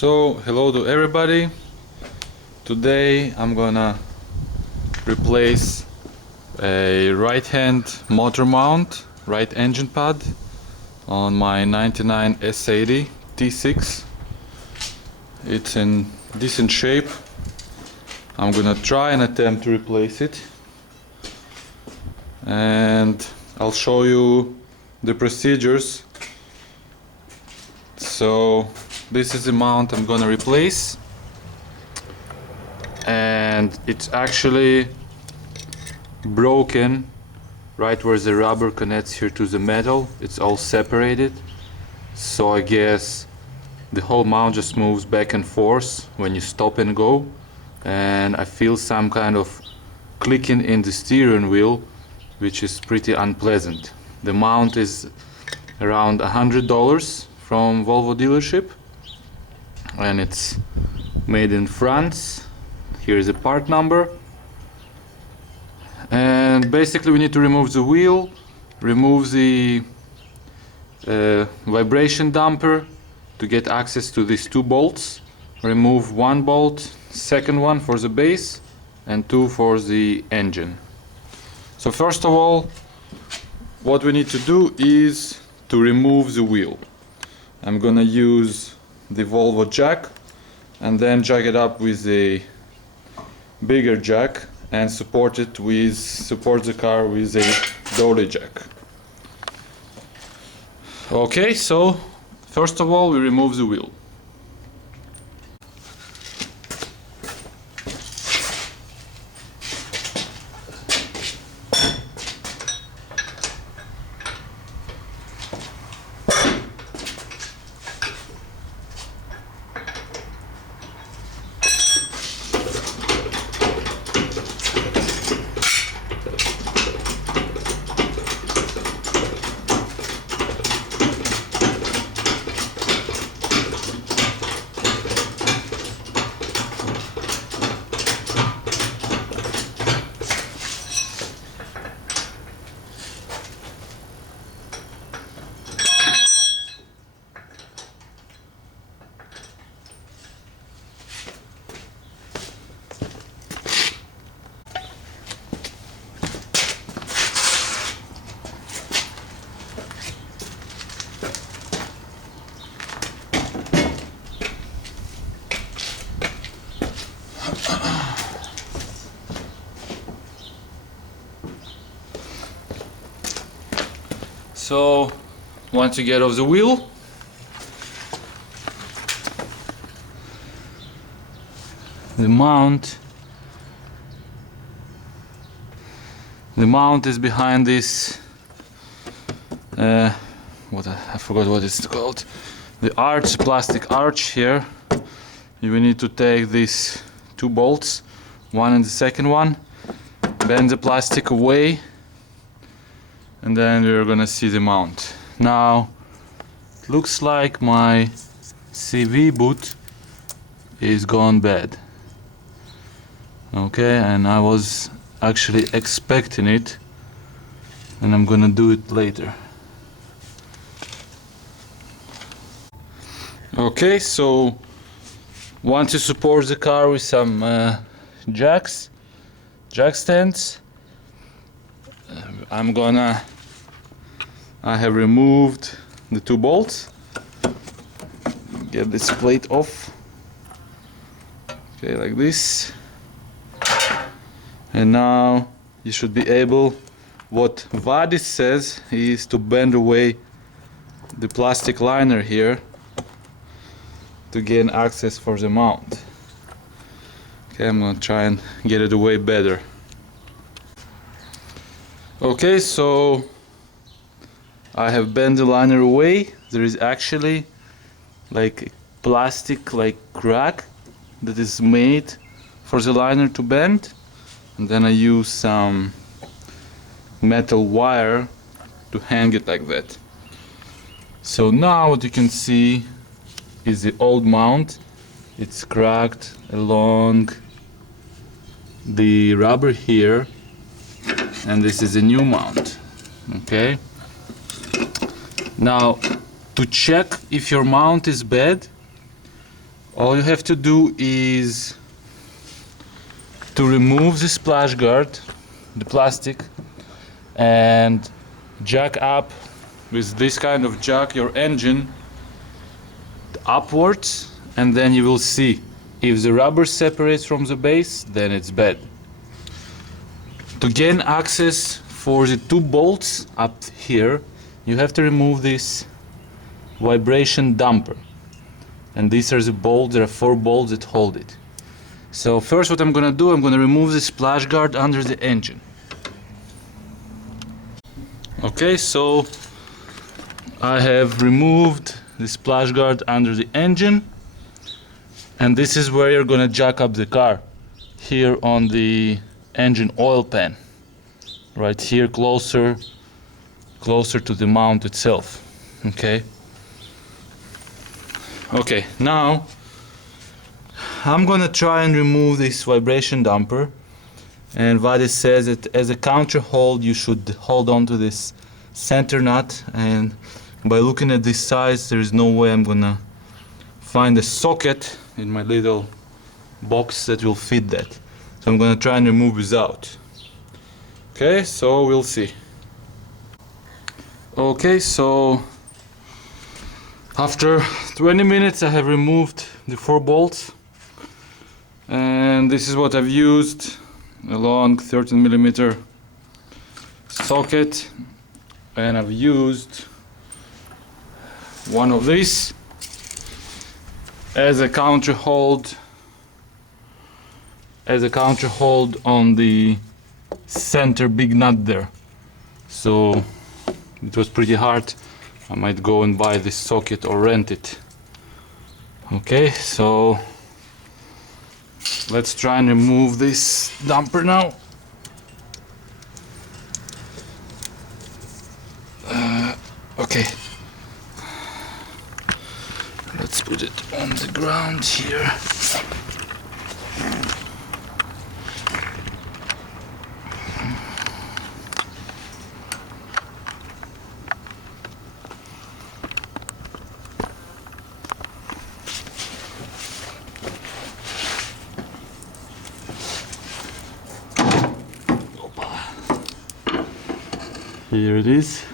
So, hello to everybody. Today I'm gonna replace a right-hand motor mount, right engine pad on my 99 S80 T6. It's in decent shape. I'm gonna try and attempt to replace it, and I'll show you the procedures. So this is the mount I'm gonna replace, and it's actually broken right where the rubber connects here to the metal. It's all separated, so I guess the whole mount just moves back and forth when you stop and go, and I feel some kind of clicking in the steering wheel, which is pretty unpleasant. The mount is around $100 from Volvo dealership, and it's made in France. Here's the part number. And basically we need to remove the wheel, remove the vibration damper to get access to these two bolts, remove one bolt, second one for the base and two for the engine. So first of all, what we need to do is to remove the wheel. I'm gonna use the Volvo jack and then jack it up with a bigger jack and support the car with a dolly jack. Okay, so first of all we remove the wheel. So once you get off the wheel, the mount is behind this I forgot what it's called, the arch, plastic arch here. You will need to take these two bolts, one and the second one, bend the plastic away, and then we're gonna see the mount. Now it looks like my CV boot is gone bad. Okay, and I was actually expecting it, and I'm gonna do it later. Okay, so once you support the car with some jack stands, I have removed the two bolts. Get this plate off. Okay, like this. And now you should be able, what Vadis says is to bend away the plastic liner here to gain access for the mount. Okay, I'm gonna try and get it away better. Okay, so I have bent the liner away. There is actually like a plastic crack that is made for the liner to bend, and then I use some metal wire to hang it like that. So now what you can see is the old mount. It's cracked along the rubber here, and this is a new mount. Okay, now to check if your mount is bad, All you have to do is to remove the splash guard, the plastic, and jack up with this kind of jack your engine upwards, and then you will see if the rubber separates from the base, then it's bad. To gain access for the two bolts up here, you have to remove this vibration damper, and these are the bolts. There are 4 bolts that hold it. So first what I'm gonna do, I'm gonna remove the splash guard under the engine. Okay, so I have removed the splash guard under the engine, and this is where you're gonna jack up the car, here on the engine oil pan, right here, closer to the mount itself. Okay, now I'm gonna try and remove this vibration damper, and Vade says that as a counter hold you should hold on to this center nut, and by looking at this size there is no way I'm gonna find a socket in my little box that will fit that. So I'm gonna try and remove without. Okay, so we'll see. Okay, so after 20 minutes I have removed the 4 bolts, and this is what I've used: a long 13mm socket, and I've used one of these as a counter hold on the center big nut there. So it was pretty hard. I might go and buy this socket or rent it. Okay, so let's try and remove this damper now. Okay, let's put it on the ground here. Here it is.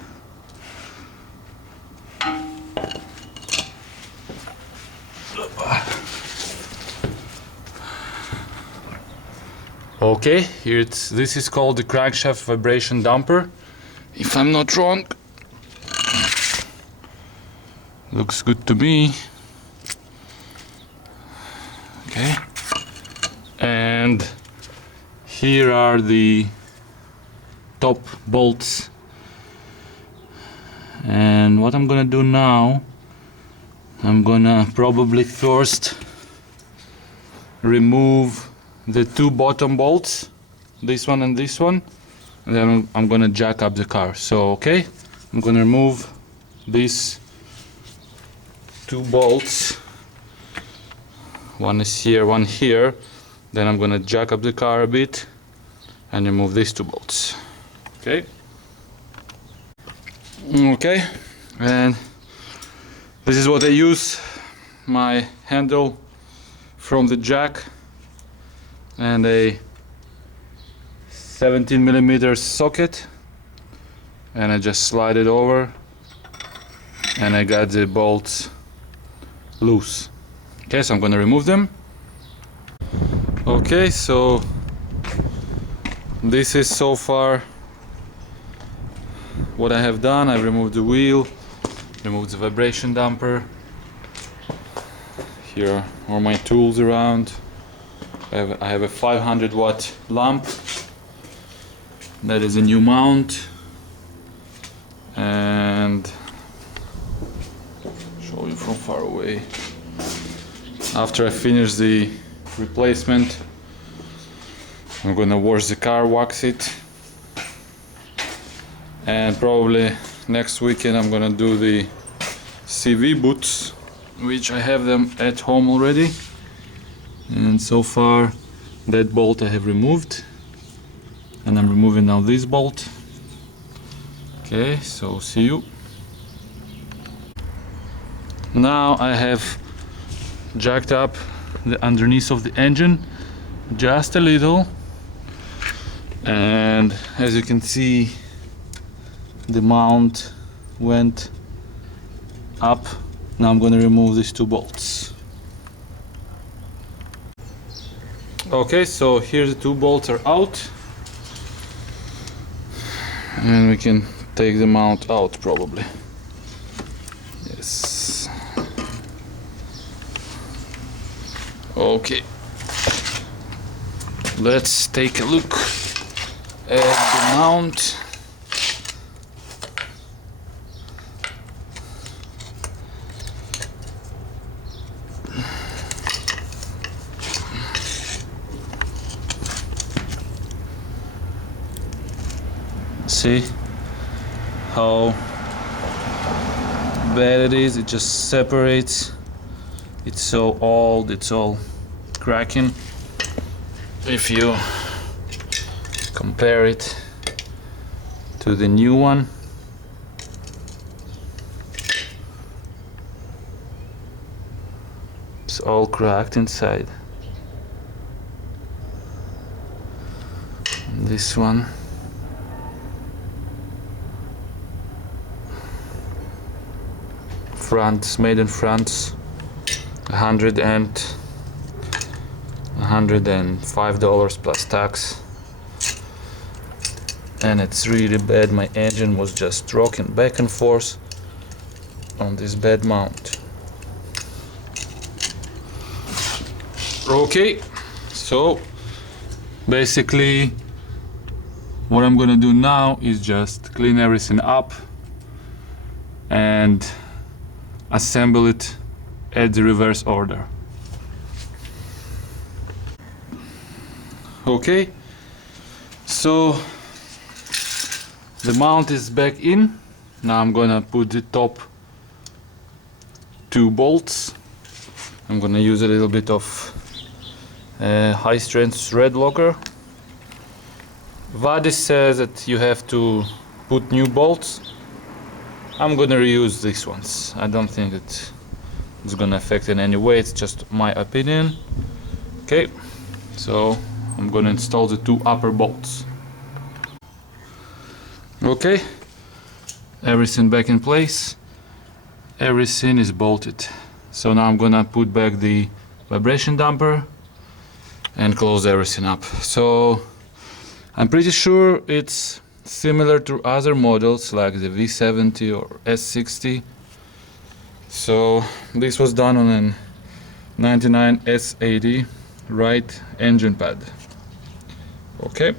Okay, here this is called the crankshaft vibration damper, if I'm not wrong. Looks good to me. Okay, and here are the top bolts. And what I'm gonna do now, I'm gonna probably first remove the 2 bottom bolts, this one and this one, and then I'm gonna jack up the car. So okay, I'm gonna remove these 2 bolts. One is here, one here. Then I'm gonna jack up the car a bit and remove these 2 bolts. Okay. Okay, and this is what I use: my handle from the jack and a 17mm socket, and I just slide it over and I got the bolts loose. Okay, so I'm gonna remove them. Okay, so this is so far what I have done. I've removed the wheel, removed the vibration damper. Here are my tools around. I have a 500 watt lamp. That is a new mount. And show you from far away. After I finish the replacement, I'm gonna wash the car, wax it, and probably next weekend I'm gonna do the CV boots, which I have them at home already. And so far that bolt I have removed, and I'm removing now this bolt. Okay, so see you. Now I have jacked up the underneath of the engine just a little, and as you can see, the mount went up. Now I'm going to remove these two bolts. Okay, so here the two bolts are out, and we can take the mount out probably. Yes. Okay, let's take a look at the mount. See how bad it is? It just separates. It's so old, it's all cracking. If you compare it to the new one, it's all cracked inside. And this one, France, made in France, $105 plus tax, and it's really bad. My engine was just rocking back and forth on this bad mount. Okay, so basically what I'm gonna do now is just clean everything up and assemble it at the reverse order. Okay, so the mount is back in. Now I'm gonna put the top two bolts. I'm gonna use a little bit of high strength thread locker. Vadis says that you have to put new bolts. I'm gonna reuse these ones. I don't think it's gonna affect in any way, it's just my opinion. Okay, so I'm gonna install the two upper bolts. Okay, everything back in place, everything is bolted. So now I'm gonna put back the vibration damper and close everything up. So I'm pretty sure it's similar to other models like the V70 or S60. So this was done on a 99 S80 right engine pad. Okay.